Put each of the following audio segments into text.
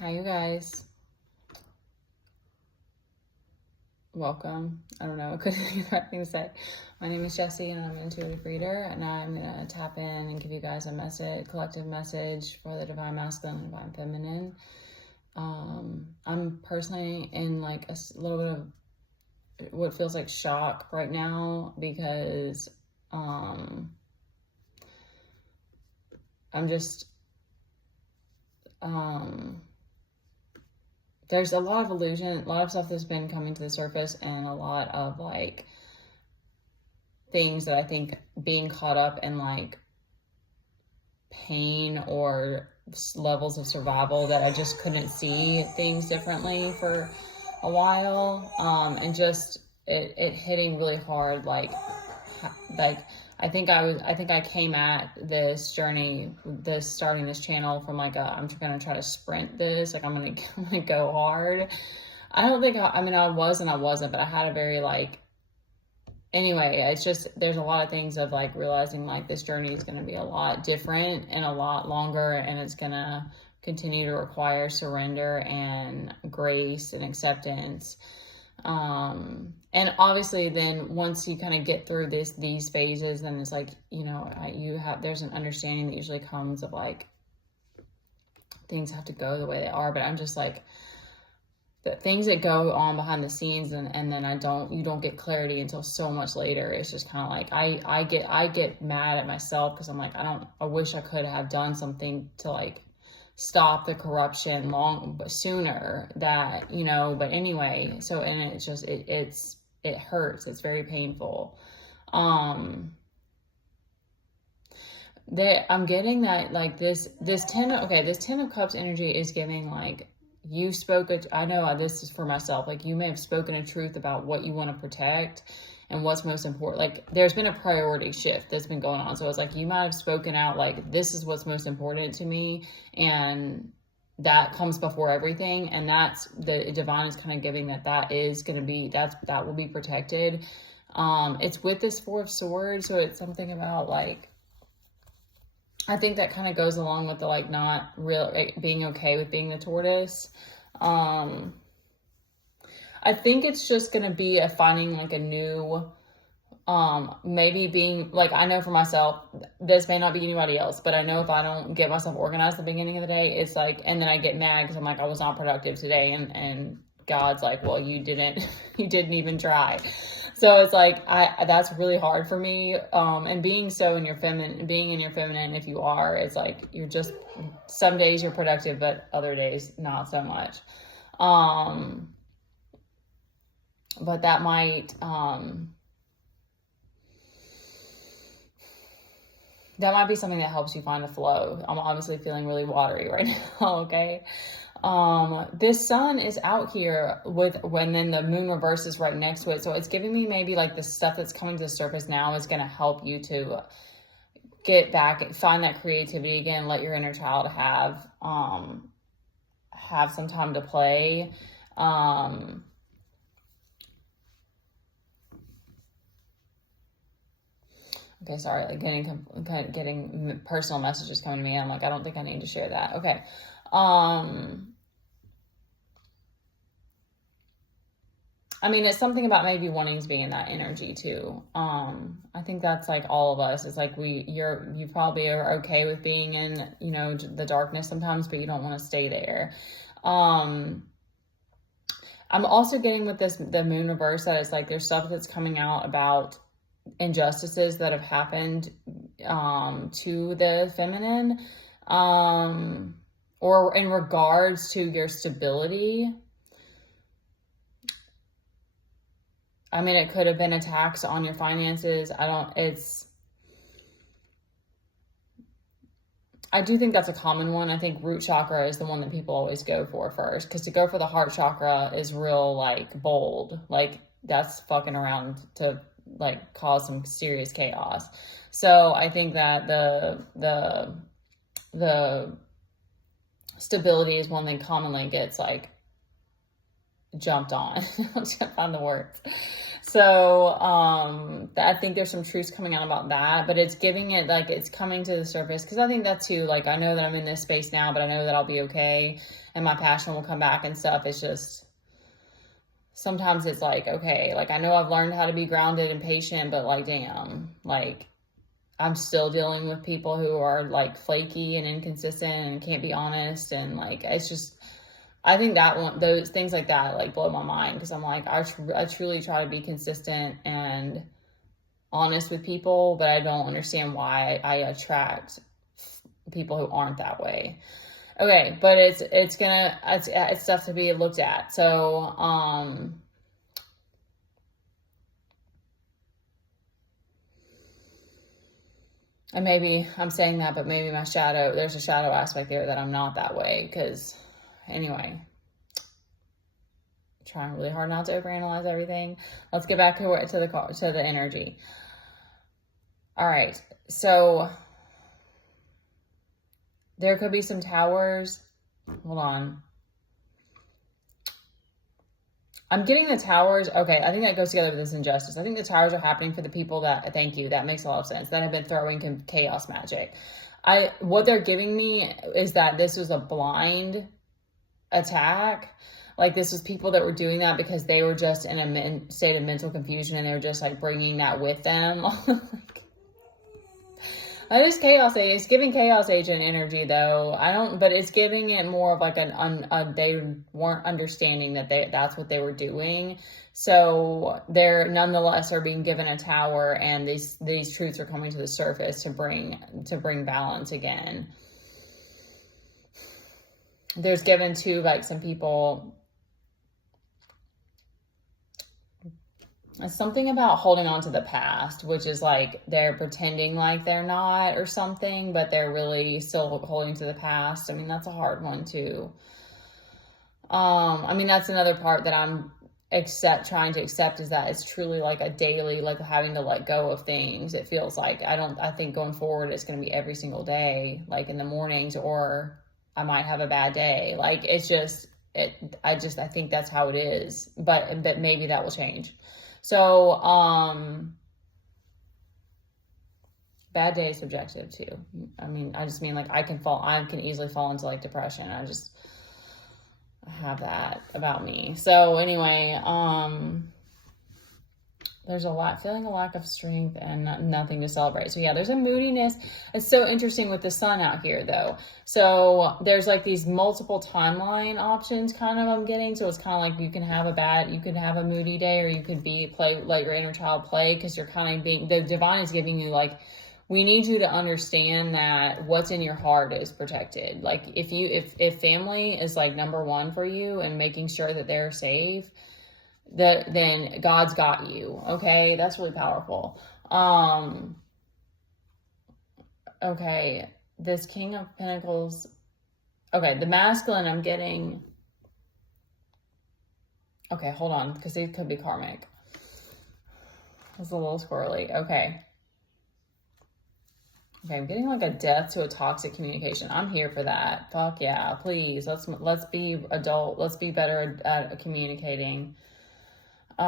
Hi, you guys. Welcome. I don't know. I couldn't think of the right thing to say. My name is Jessie, and I'm an intuitive reader, and I'm going to tap in and give you guys a message, collective message for the Divine Masculine and Divine Feminine. I'm personally in like a little bit of what feels like shock right now because I'm just there's a lot of illusion, a lot of stuff that's been coming to the surface, and a lot of like things that I think being caught up in like pain or levels of survival that I just couldn't see things differently for a while. And just it hitting really hard, like I think I came at this journey, starting this channel from like I'm gonna try to sprint this, like I'm gonna go hard. I don't think I was and I wasn't, but I had a very like, anyway, it's just, there's a lot of things of like realizing like this journey is going to be a lot different and a lot longer, and it's going to continue to require surrender and grace and acceptance. And obviously then once you kind of get through these phases, then it's like, there's an understanding that usually comes of like things have to go the way they are. But I'm just like, the things that go on behind the scenes, and then you don't get clarity until so much later. It's just kind of like I get mad at myself because I'm like, I wish I could have done something to like stop the corruption sooner, but anyway, so, and it's just it hurts, it's very painful. I'm getting that like this Ten of Cups energy is giving like, I know this is for myself, like you may have spoken a truth about what you want to protect and what's most important. Like there's been a priority shift that's been going on. So it's like you might have spoken out like, this is what's most important to me, and that comes before everything. And that's the divine is kind of giving that is going to be, that will be protected. It's with this Four of Swords, so it's something about like, I think that kind of goes along with the like not real being okay with being the tortoise. I think it's just going to be finding like a new, maybe being like, I know for myself, this may not be anybody else, but I know if I don't get myself organized at the beginning of the day, it's like, and then I get mad because I'm like, I was not productive today. And God's like, well, you didn't even try. So it's like, that's really hard for me. And being in your feminine, if you are, it's like, you're just, some days you're productive, but other days not so much. But that might be something that helps you find the flow. I'm obviously feeling really watery right now. Okay. This sun is out here when then the moon reverses right next to it. So it's giving me maybe like the stuff that's coming to the surface now is going to help you to get back, find that creativity again, let your inner child have some time to play. Okay, sorry, like getting personal messages coming to me. I'm like, I don't think I need to share that. Okay. It's something about maybe wanting to be in that energy too. I think that's like all of us. It's like you probably are okay with being in, the darkness sometimes, but you don't want to stay there. I'm also getting with the moon reverse that it's like there's stuff that's coming out about injustices that have happened to the feminine, or in regards to your stability. It could have been attacks on your finances. I do think that's a common one. I think root chakra is the one that people always go for first, because to go for the heart chakra is real like bold, like that's fucking around to like cause some serious chaos. So I think that the stability is one that commonly gets like jumped on. Jumped on the words. So I think there's some truths coming out about that, but it's giving it like it's coming to the surface, because I think that too, like I know that I'm in this space now, but I know that I'll be okay and my passion will come back and stuff. It's just sometimes it's like, okay, like I know I've learned how to be grounded and patient, but like damn, like I'm still dealing with people who are like flaky and inconsistent and can't be honest, and like it's just, I think that one, those things like that, like blow my mind, because I'm like, I truly try to be consistent and honest with people, but I don't understand why I attract people who aren't that way. Okay, but it's stuff to be looked at. So, and maybe I'm saying that, but maybe there's a shadow aspect there that I'm not that way, because anyway, trying really hard not to overanalyze everything. Let's get back to the energy. All right. So there could be some towers. Hold on. I'm getting the towers. Okay. I think that goes together with this injustice. I think the towers are happening for the people that, thank you, that makes a lot of sense, that have been throwing chaos magic. What they're giving me is that this was a blind attack. Like this was people that were doing that because they were just in a state of mental confusion, and they were just like bringing that with them. This chaos agent, it's giving chaos agent energy though. But it's giving it more of like they weren't understanding that that's what they were doing. So they're nonetheless are being given a tower, and these truths are coming to the surface to bring balance again. There's given to like some people, something about holding on to the past, which is like they're pretending like they're not or something, but they're really still holding to the past. I mean, that's a hard one too. I mean, that's another part that I'm trying to accept, is that it's truly like a daily, like having to let go of things. It feels like I think going forward it's going to be every single day, like in the mornings, or I might have a bad day. Like it's just, I think that's how it is, but maybe that will change. So, bad day is subjective too. I mean, I just mean like I can easily fall into like depression. I have that about me. So anyway, there's feeling a lack of strength and nothing to celebrate. So yeah, there's a moodiness. It's so interesting with the sun out here though. So there's like these multiple timeline options kind of I'm getting. So it's kind of like you can have a moody day, or you could let your inner child play, because you're kind of the divine is giving you like, we need you to understand that what's in your heart is protected. Like if family is like number one for you and making sure that they're safe, then God's got you. Okay. That's really powerful. Okay. This King of Pentacles. Okay. The masculine I'm getting. Okay. Hold on. Because it could be karmic. It's a little squirrely. Okay. Okay. I'm getting like a death to a toxic communication. I'm here for that. Fuck yeah. Please. Let's be adult. Let's be better at communicating. Two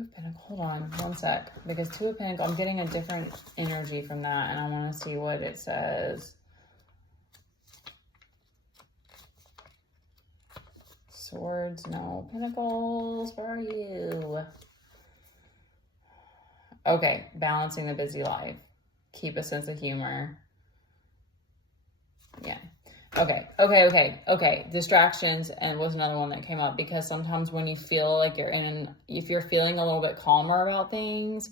of Pentacles. Hold on one sec, because Two of Pentacles, I'm getting a different energy from that, and I want to see what it says. Swords, no. Pentacles, where are you? Okay, balancing the busy life. Keep a sense of humor. Yeah. Okay. Distractions and was another one that came up, because sometimes when you feel like if you're feeling a little bit calmer about things,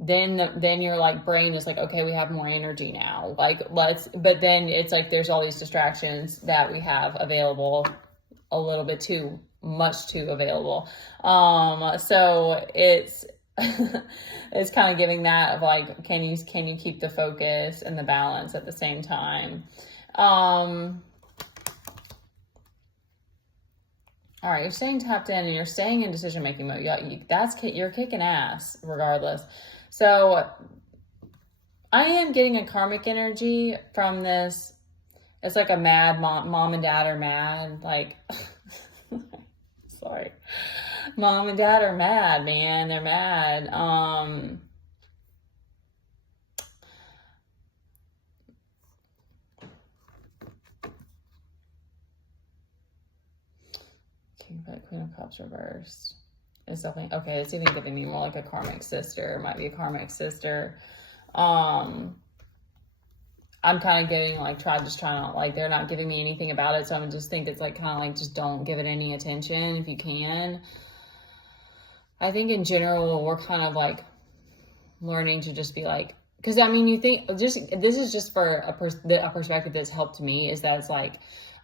then your like brain is like, okay, we have more energy now. Like but then it's like there's all these distractions that we have available, a little bit too much too available. So it's it's kind of giving that of like, can you keep the focus and the balance at the same time? All right, you're staying tapped in and you're staying in decision-making mode. You're kicking ass regardless. So I am getting a karmic energy from this. It's like a mad mom and dad are mad. Like, sorry. Mom and dad are mad, man. They're mad. Queen of Cups reversed. It's definitely, okay, it's even giving me more like a karmic sister. It might be a karmic sister. I'm kind of getting like, trying to, like, they're not giving me anything about it. So I'm just think it's like, kind of like, just don't give it any attention if you can. I think in general, we're kind of like learning to just be like, because I mean, you think just, this is just for a perspective that's helped me, is that it's like,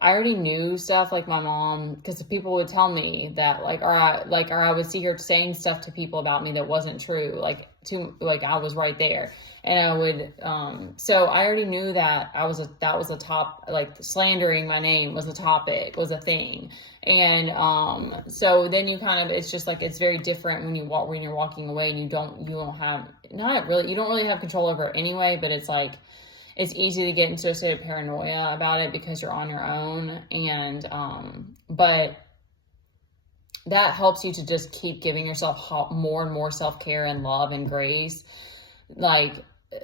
I already knew stuff, like my mom, because people would tell me that, like, or I would see her saying stuff to people about me that wasn't true, like I was right there, and I would, so I already knew that that was a top, like slandering my name was a topic, was a thing, and so then you kind of, it's just like, it's very different when you're walking away and you don't have, not really, you don't really have control over it anyway, but it's like, it's easy to get into a state of paranoia about it because you're on your own. And, but that helps you to just keep giving yourself more and more self-care and love and grace. Like,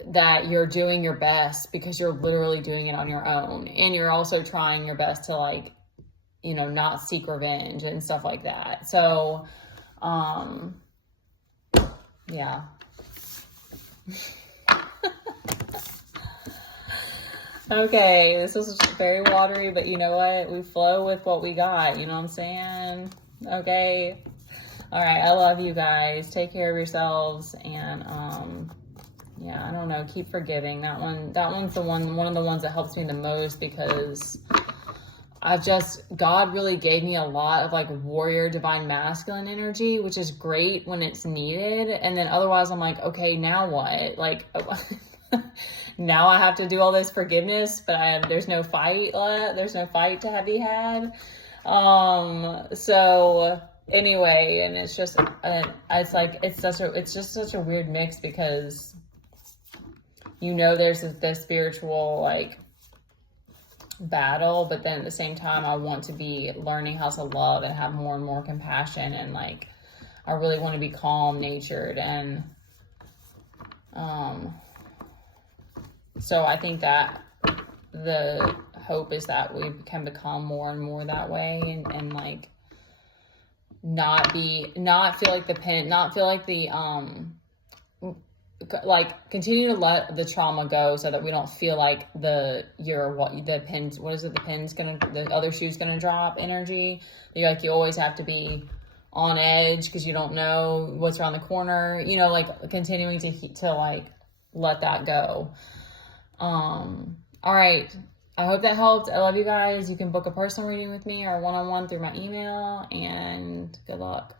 that you're doing your best because you're literally doing it on your own. And you're also trying your best to, like, you know, not seek revenge and stuff like that. So, yeah. Okay, this was very watery, but you know what? We flow with what we got, you know what I'm saying? Okay. All right, I love you guys. Take care of yourselves, and yeah, I don't know, keep forgiving. One's one of the ones that helps me the most, because God really gave me a lot of like warrior divine masculine energy, which is great when it's needed. And then otherwise I'm like, okay, now what? Like, now I have to do all this forgiveness, but there's no fight left. There's no fight to be had. So anyway, and it's just, it's like, it's just such a weird mix, because, you know, there's this spiritual, like, battle, but then at the same time, I want to be learning how to love and have more and more compassion. And like, I really want to be calm natured. And, so I think that the hope is that we can become more and more that way, and like, not feel like like continue to let the trauma go, so that we don't feel like the other shoe's gonna drop energy. You always have to be on edge because you don't know what's around the corner, you know, like continuing to like let that go. All right. I hope that helped. I love you guys. You can book a personal reading with me or one-on-one through my email, and good luck.